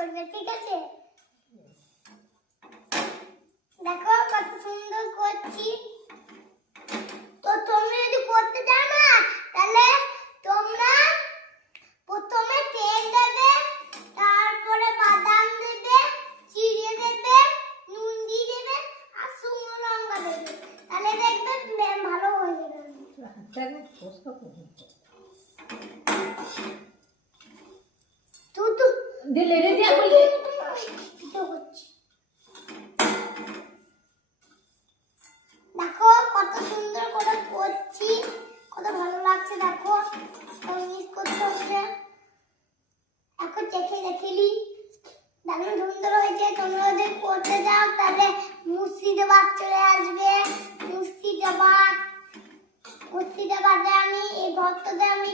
করবে, ঠিক আছে? দেখো কত সুন্দর করছি। তো তোমরা যদি করতে চাও না, তাহলে তোমরা প্রথমে তেল দেবে, তারপরে বাদাম দেবে, জিরে দেবে, নুন দিয়ে দেবে আর শুকনো লঙ্কা দেবে, তাহলে দেখবে ভালো হয়ে যাবে। দিলে রে দিয়া বলি দেখো কত সুন্দর করে করছি, কত ভালো লাগছে। দেখো মিস করতে হচ্ছে, এখন চেখে দেখেলি দারুণ সুন্দর হয়েছে। তোমরা যদি করতে চাও তাহলে মুর্শিদাবাদ চলে আসবে। মুর্শিদাবাদে আমি এই ভক্তদের আমি